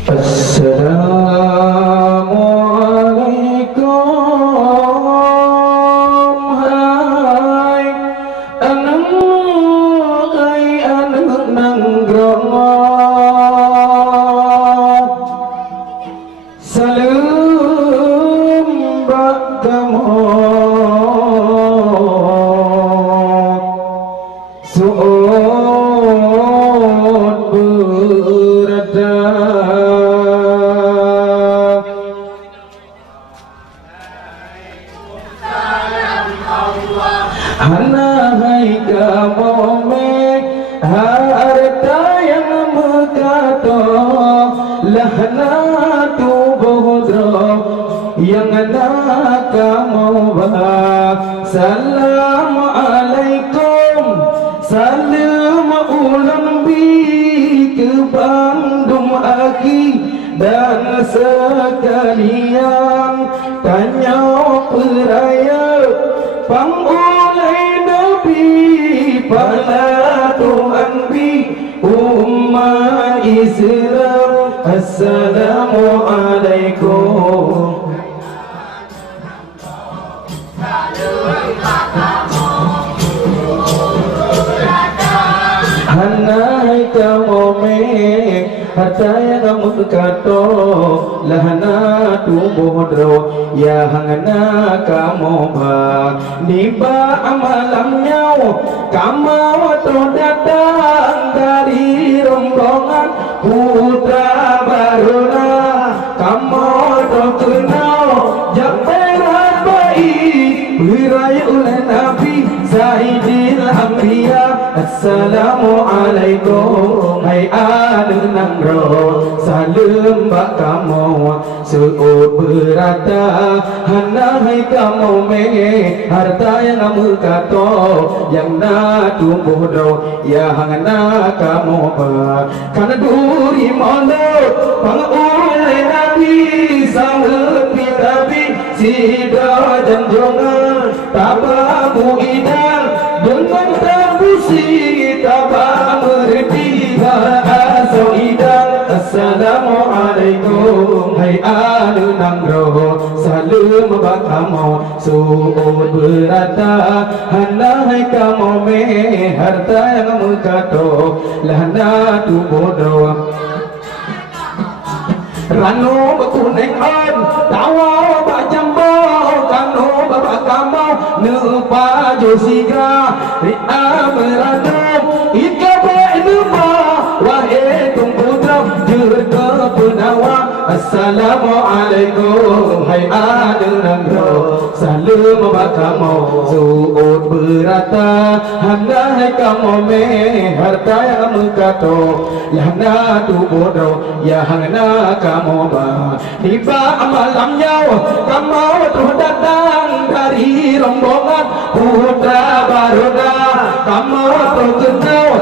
Assalamualaikum hai anu ai anu nang gromo salam bakamu suud berada Hanahai kamu mek harta yang mekato lahna tubuh yang nak kamu bah Assalamualaikum salam ulang bi ke Bandung aki dan sekalian tanya peraya pangulai Nabi pada Tuhan bi umat Islam. Assalamualaikum. Hanai kamu mek harta yang kamu kato lahana tubuh dro ya hangana kamu bak niba amalam nyau kamu tu datang dari rombongan putra baruna kamu tu kenal jabatan baik wirai oleh Nabi Sayyidil Anbiya. Assalamualaikum hai anu nang ro salam bak kamu suud berata hanai kamu me harta yang kamu kato yang na tumbuh do ya hangana kamu ba kana duri mono pangulai Nabi sanggup pitabi sida janjongan tabamu idan dengan tabusi tabah merti bahasa idan. Assalamualaikum hai anu nangro salam bakamu suud berata hanai kamu me harta yang kamu kato lahna tubuh doa ranu bekuneng on tawa bajambo kanu bapak kamu nupa josiga ria beradab ika benupa wahai tumputra jurga penawa. Assalamualaikum hai anu nangro salam bakamu suud berata hanai kamu me harta yang kamu kato lahna tubuh do ya hangna kamu ba tiba malam nyawa kamu tu datang dari rombongan putra baruda kamu tu kenal